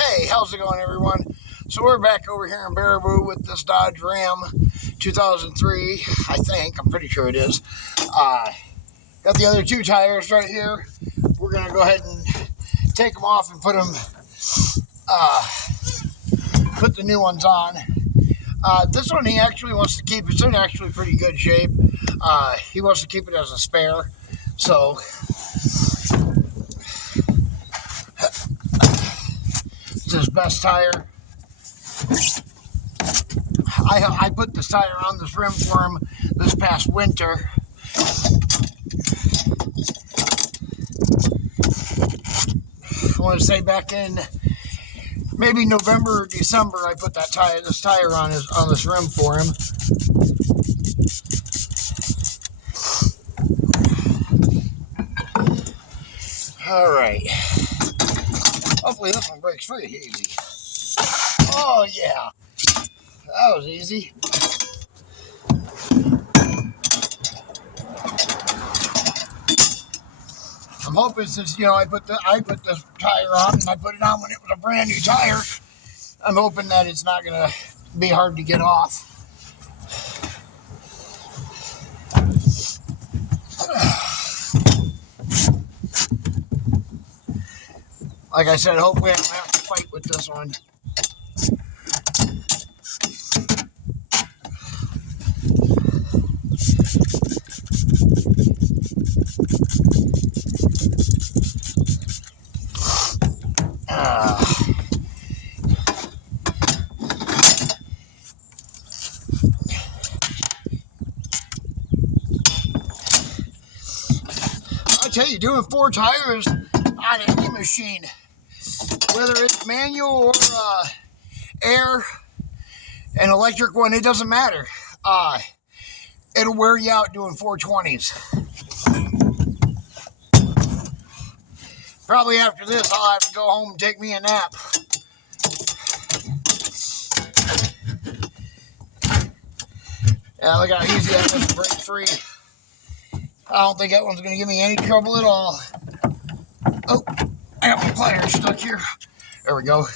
Hey, how's it going, everyone? So we're back over here in Baraboo with this Dodge Ram 2003, I think. I'm pretty sure it is. Got the other two tires right here. We're going to go ahead and take them off and put the new ones on. This one he actually wants to keep. It's in actually pretty good shape. He wants to keep it as a spare. So it's his best tire. I put this tire on this rim for him this past winter. I want to say back in maybe November or December, I put this tire on this rim for him. All right. Hopefully this one breaks free easy. Oh yeah, that was easy. I'm hoping, since I put the tire on and I put it on when it was a brand new tire, I'm hoping that it's not gonna be hard to get off. Like I said, hopefully I don't have to fight with this one. I tell you, doing 4 tires on any machine, whether it's manual or air, an electric one, it doesn't matter. It'll wear you out doing 420s. Probably after this, I'll have to go home and take me a nap. Yeah, look how easy that was to break free. I don't think that one's going to give me any trouble at all. Oh, I got my pliers stuck here. There we go.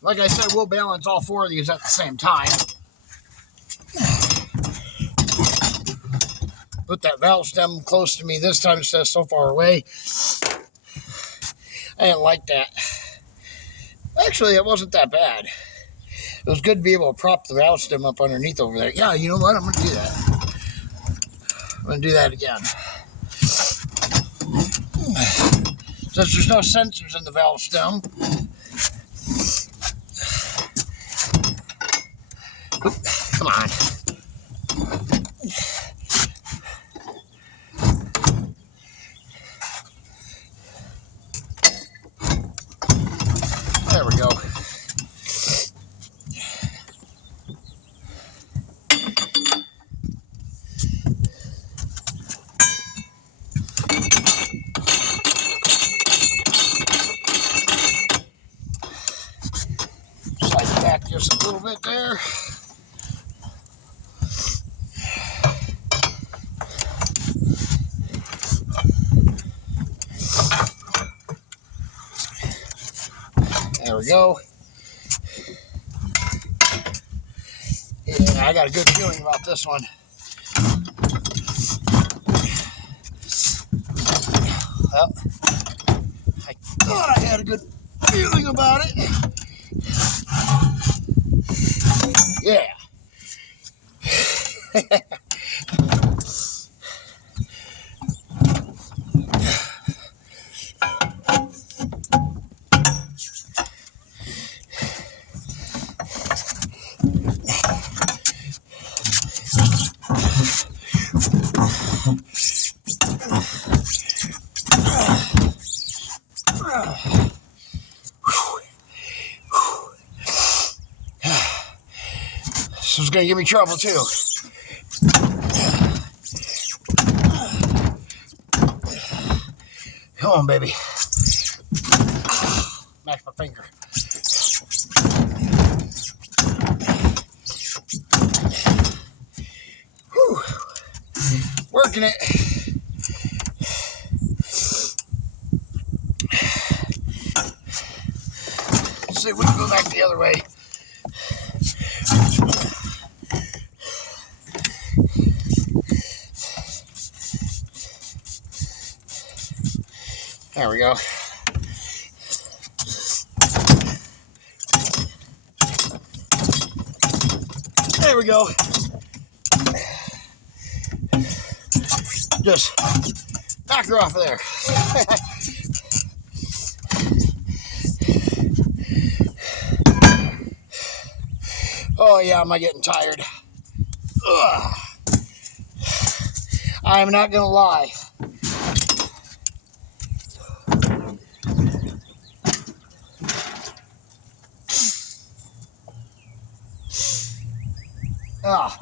Like I said, we'll balance all 4 of these at the same time. Put that valve stem close to me this time instead of so far away. I didn't like that. Actually, it wasn't that bad. It was good to be able to prop the valve stem up underneath over there. Yeah, you know what? I'm going to do that. I'm going to do that again. Since there's no sensors in the valve stem. Oop, come on. There we go. Slide back just a little bit there. There we go. Yeah, I got a good feeling about this one. Well, I thought I had a good feeling about it. Yeah. This is going to give me trouble too. Come on, baby. Smash my finger. working it. Let's see if we can go back the other way. There we go. There we go. Just knock her off of there. Oh yeah, am I getting tired? Ugh. I'm not gonna lie. Ah,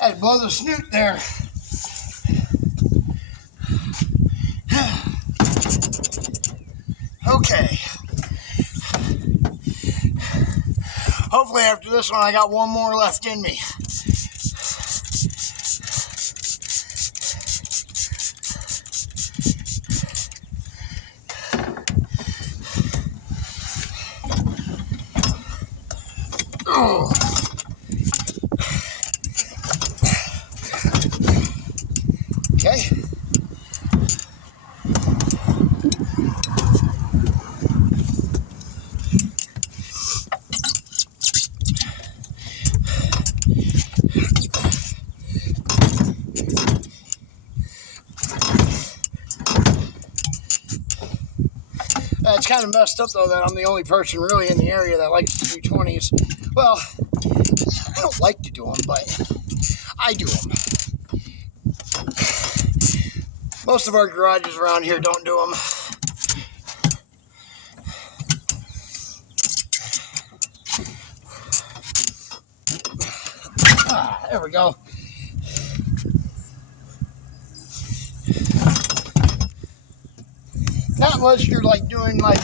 I had to blow the snoot there. Okay. Hopefully after this one I got one more left in me. Oh. Okay. It's kind of messed up though that I'm the only person really in the area that likes to do 20s. Well, I don't like to do them, but I do them. Most of our garages around here don't do them. Ah, there we go. Not unless you're like doing like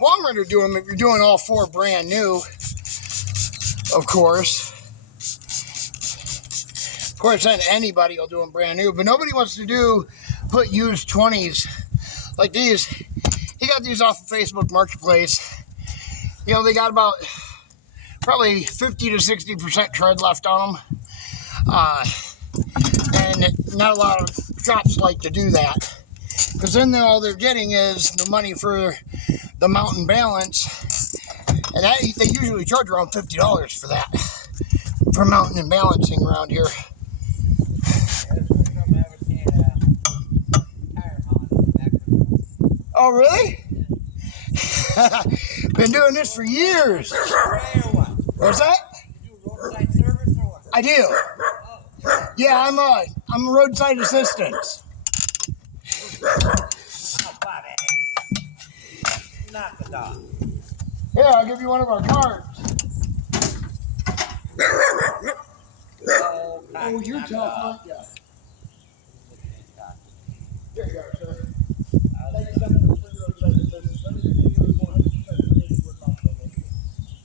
Walmart are doing them if you're doing all four brand new, of course. Of course, then anybody will do them brand new, but nobody wants to put used 20s like these. He got these off of Facebook Marketplace. You know, they got about probably 50 to 60% tread left on them. And not a lot of shops like to do that. Because then all they're getting is the money for the mount and balance. And that, they usually charge around $50 for that. For mounting and balancing around here. Oh, really? Been doing this for years. What's that? I do. Yeah, I'm a roadside assistant. Yeah, I'll give you one of our cards. Oh, you're tough, aren't you? There you go, sir.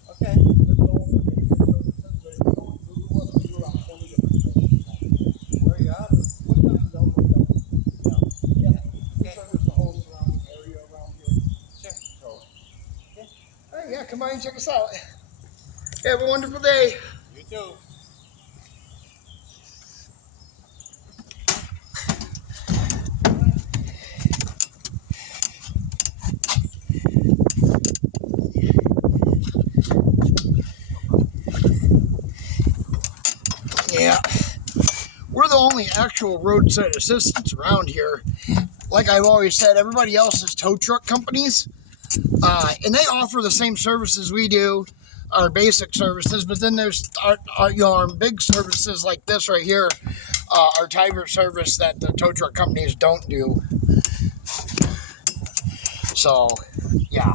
Okay. Where you at? All right, yeah, come by and check us out. Have a wonderful day. You too. Yeah, we're the only actual roadside assistants around here. Like I've always said, everybody else is tow truck companies, and they offer the same services we do, our basic services. But then there's our big services like this right here, our Tiger service that the tow truck companies don't do. So, yeah.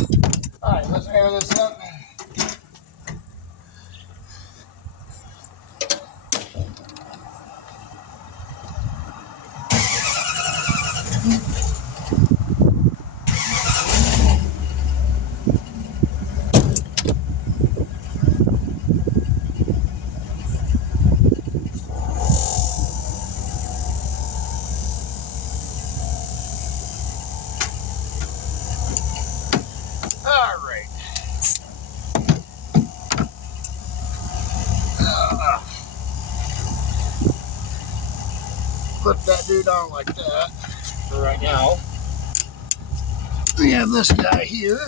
All right, let's air this up. that dude on like that for right now. We have this guy here.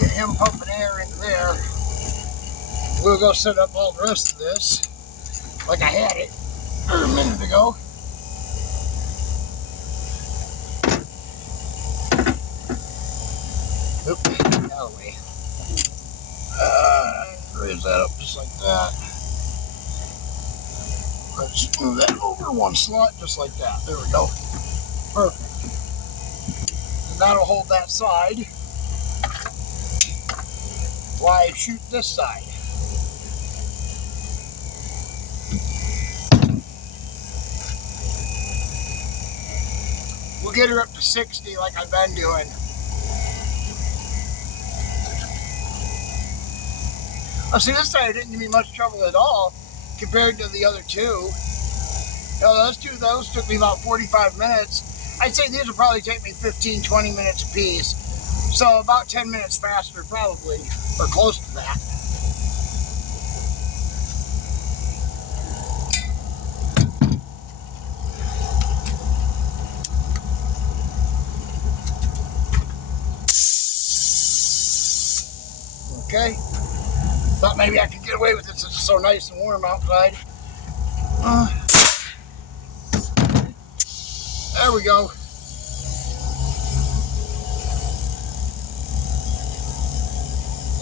Get him pumping air into there. We'll go set up all the rest of this like I had it a minute ago. Oop, out of the way. Raise that up just like that. Let's move that over one slot just like that. There we go. Perfect. And that'll hold that side while I shoot this side. We'll get her up to 60 like I've been doing. Oh, see, this side didn't give me much trouble at all compared to the other two. Those took me about 45 minutes. I'd say these will probably take me 15, 20 minutes a piece. So about 10 minutes faster probably, or close to that. Okay. Thought maybe I could get away with it since it's so nice and warm outside. There we go.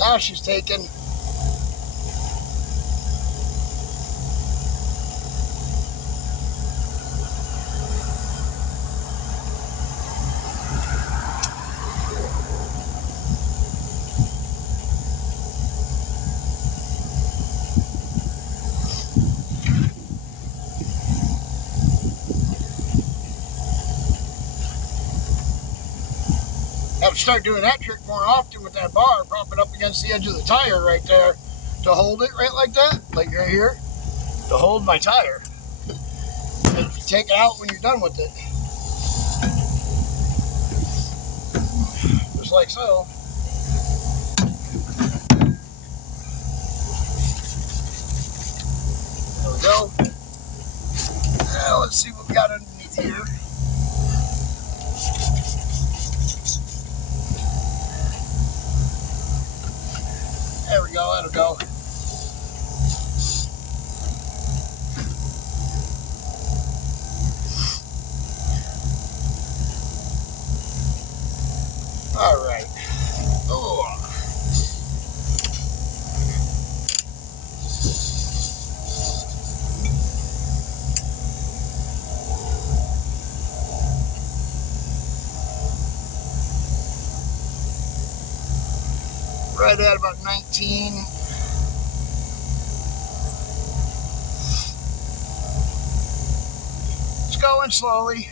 Now she's taken. Have to start doing that trick more often with that bar, prop it up against the edge of the tire right there to hold it right like that, like right here, to hold my tire. And take it out when you're done with it. Just like so. There we go. Now let's see what we got underneath here. There we go, that'll go. All right. Oh. Right at about 19. It's going slowly.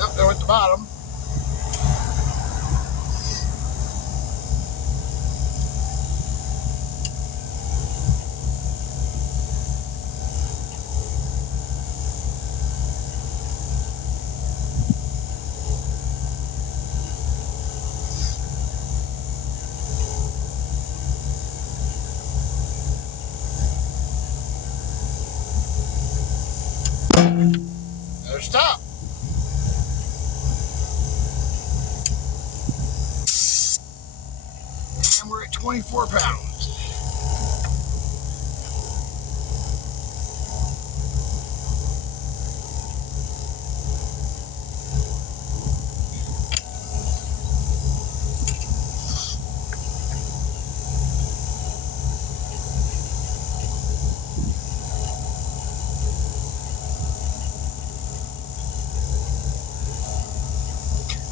Up there at the bottom. There's stop. And we're at 24 pounds.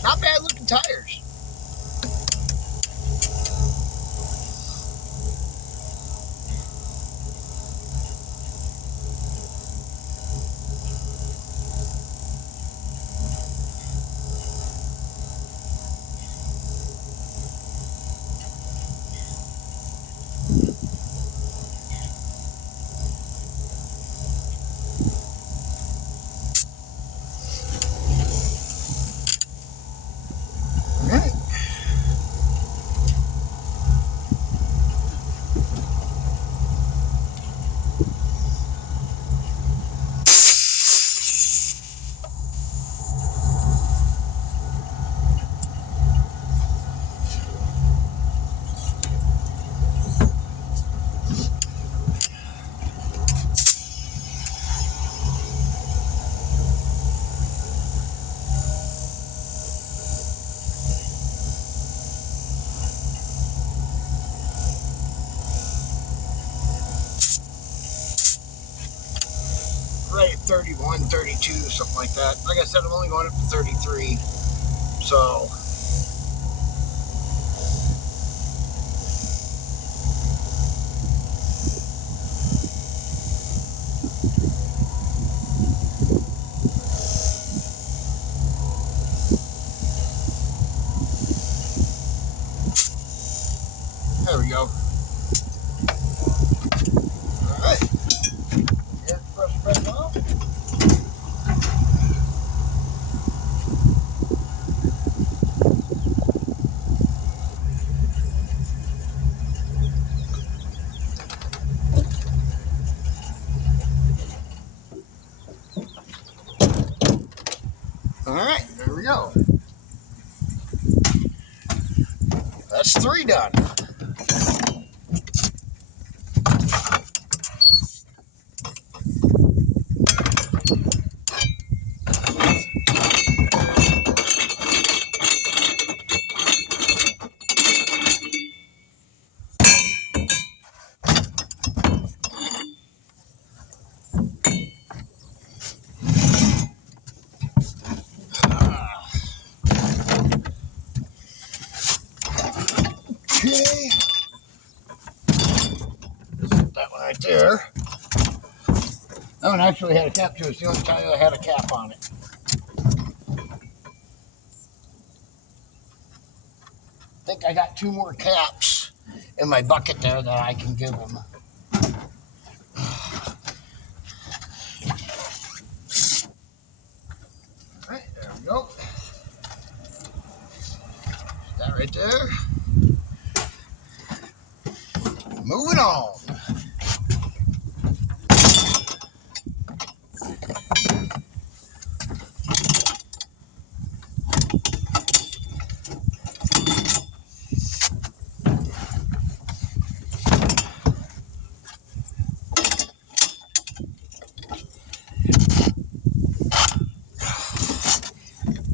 Not bad looking tires. 31, 32, something like that. Like I said, I'm only going up to 33. So, there we go. Alright. Here, press it back on. Alright, there we go. That's 3 done. Okay. That one right there. That one actually had a cap too. It's the only tire that had a cap on it. I think I got 2 more caps in my bucket there that I can give them. Alright, there we go. That right there. Moving on.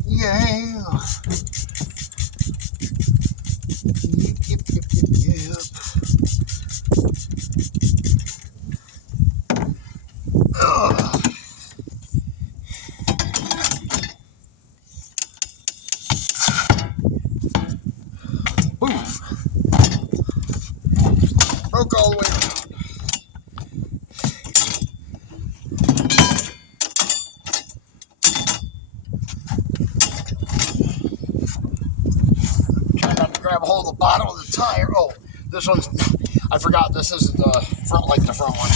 Yeah. Yep. Ugh. Boom. Broke all the way around. Try not to grab a hold of the bottom of the tire. Oh, this one's, I forgot this isn't the front like the front one.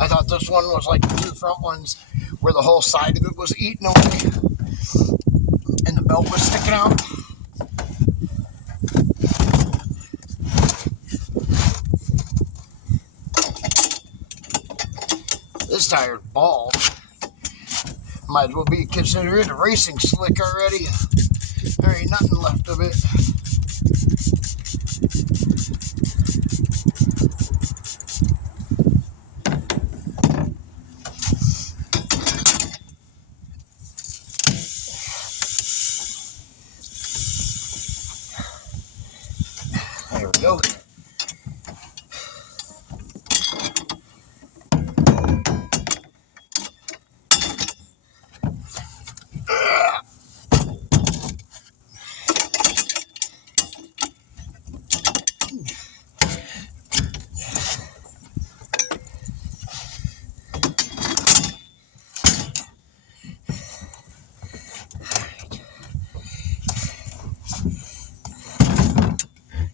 I thought this one was like the 2 front ones where the whole side of it was eaten away and the belt was sticking out. This tire's bald. Might as well be considered a racing slick already. There ain't nothing left of it. There we go.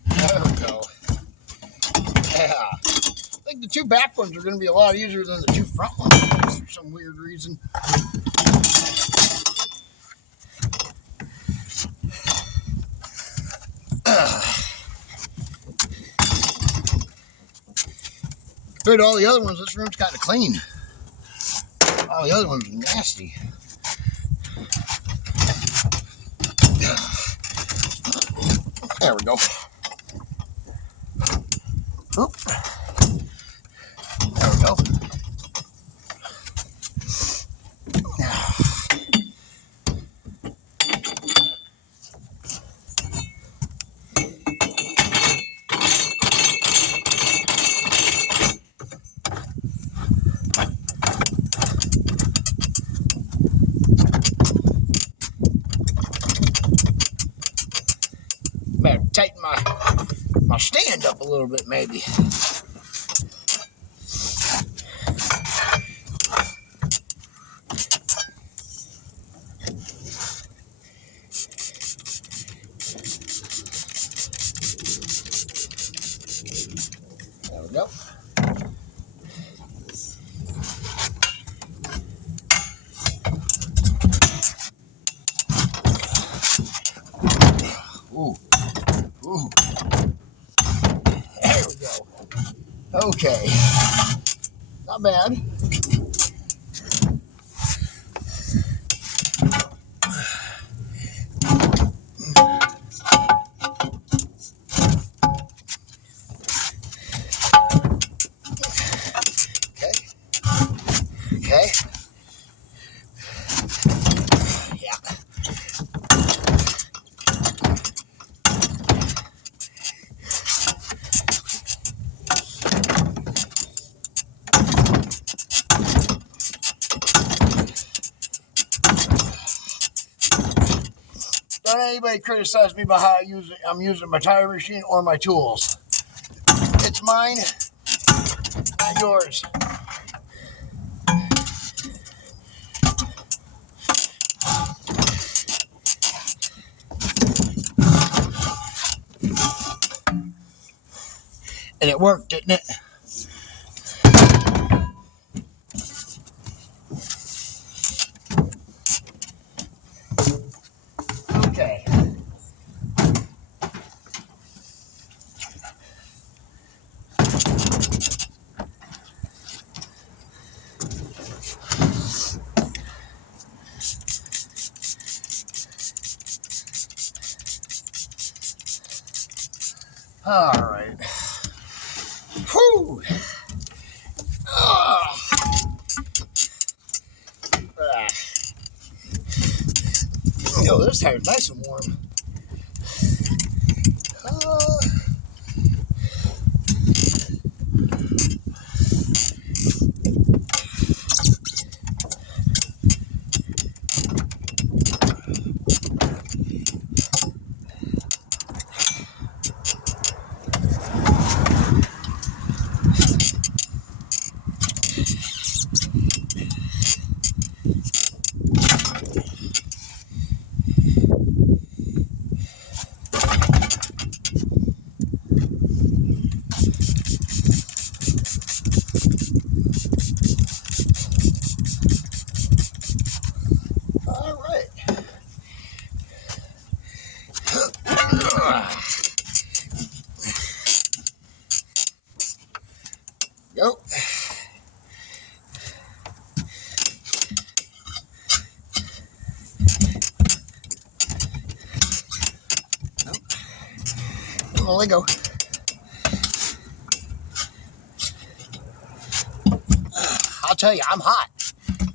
There we go. Yeah. I think the 2 back ones are going to be a lot easier than the 2 front ones for some weird reason. Compared to all the other ones, this room's kind of clean. All the other ones are nasty. There we go. Oop. There we go. better tighten my stand up a little bit, maybe. There we go. Ooh. Ooh. There we go. Okay. Not bad. Okay. Okay. Yeah. Don't anybody criticize me about how I'm using my tire machine or my tools. It's mine, not yours. And it worked, didn't it? Okay. All right. Whew. Ah. Oh, this tire's nice and warm. All right. Go. Well, let go. I'll tell you, I'm hot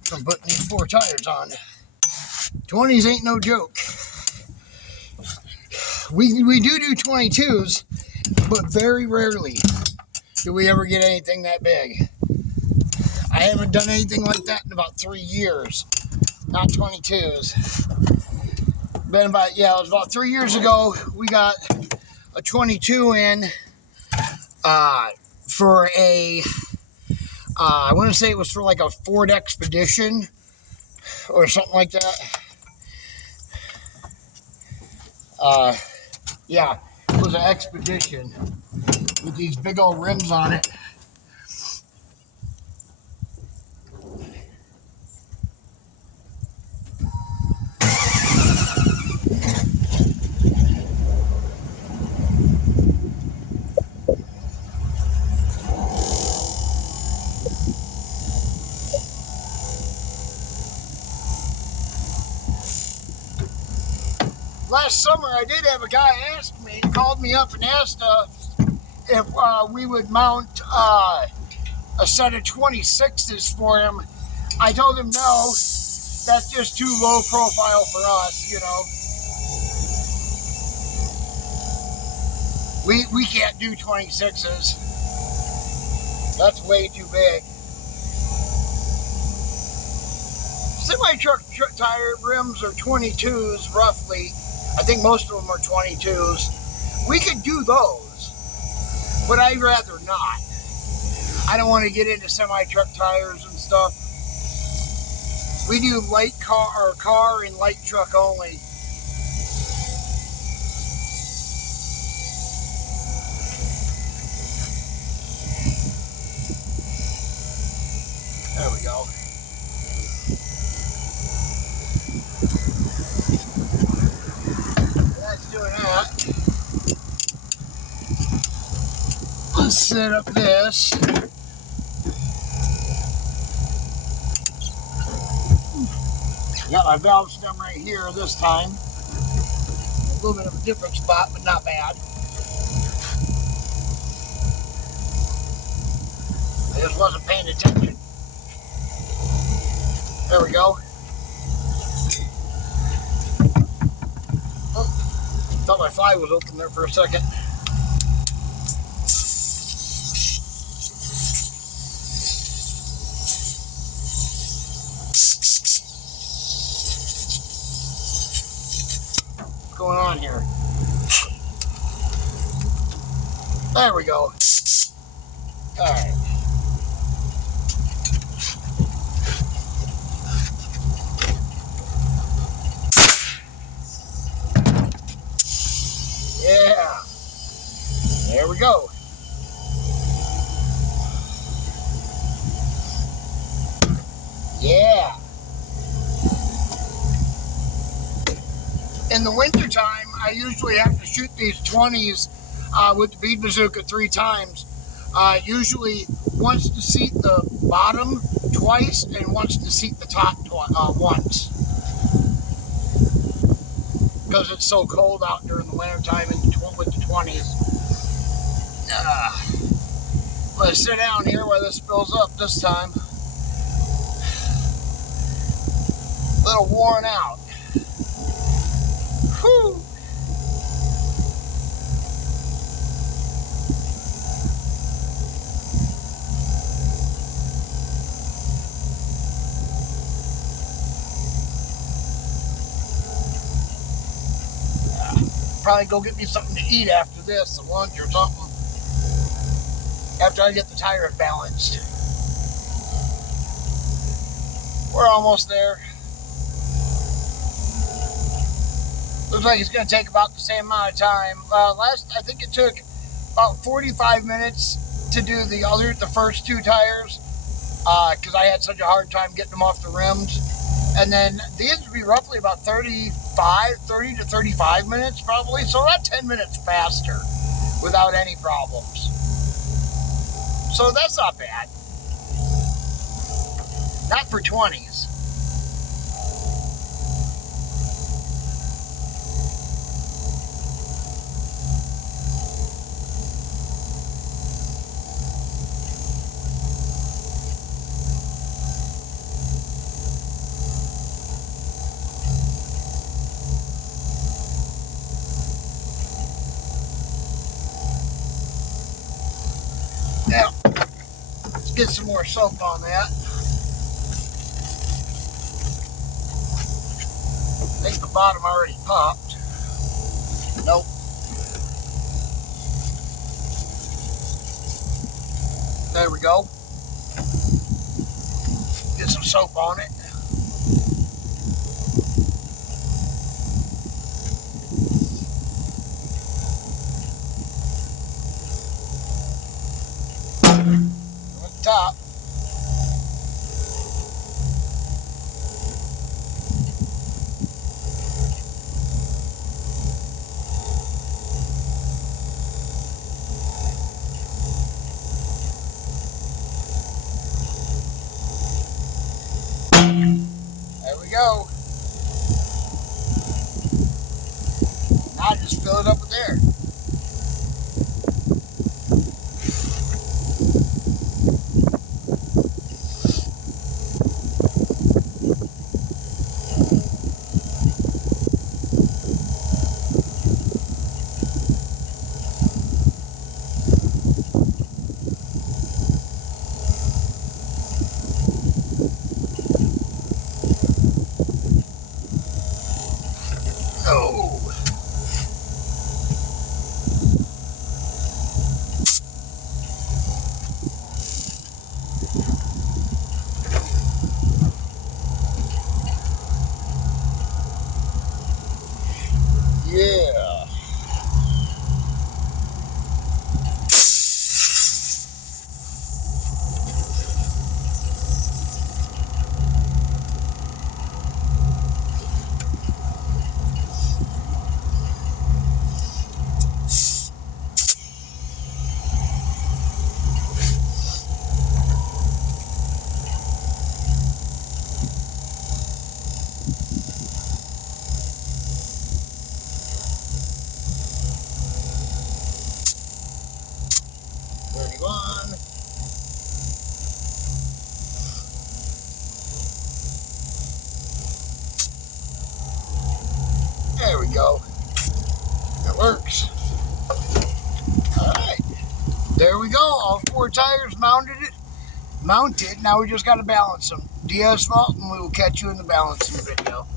from putting these 4 tires on. 20s ain't no joke. We do 22s, but very rarely do we ever get anything that big. I haven't done anything like that in about 3 years. Not 22s. It was about 3 years ago we got a 22 in for a I want to say it was for like a Ford Expedition or something like that. Yeah, it was an Expedition with these big old rims on it. Last summer, I did have a guy called me up and asked if we would mount a set of 26s for him. I told him no, that's just too low profile for us, you know. We can't do 26s. That's way too big. Semi-truck tire rims are 22s roughly. I think most of them are 22s. We could do those, but I'd rather not. I don't want to get into semi-truck tires and stuff. We do light car and light truck only. There we go. That's doing that. Let's set up this. Got my valve stem right here this time. A little bit of a different spot, but not bad. I just wasn't paying attention. There we go. Oh, thought my fly was open there for a second. What's going on here? There we go. All right. Yeah. There we go. Yeah. In the wintertime, I usually have to shoot these 20s with the bead bazooka 3 times. Usually once to seat the bottom twice and once to seat the top once. Because it's so cold out during the wintertime with the 20s. I'm going to sit down here while this fills up this time. A little worn out. Whew. Probably go get me something to eat after this, some lunch or something. After I get the tires balanced. We're almost there. Looks like it's going to take about the same amount of time. I think it took about 45 minutes to do the first 2 tires because I had such a hard time getting them off the rims. And then these would be roughly about 30 to 35 minutes probably. So about 10 minutes faster without any problems. So that's not bad. Not for 20s. Now, let's get some more soap on that. I think the bottom already popped. Nope. There we go. Get some soap on it. On top. There we go. Now I just fill it up with air. Oh. Yeah. One. There we go. It works. All right. There we go. All 4 tires mounted. Now we just got to balance them. De-asphalt, and we will catch you in the balancing video.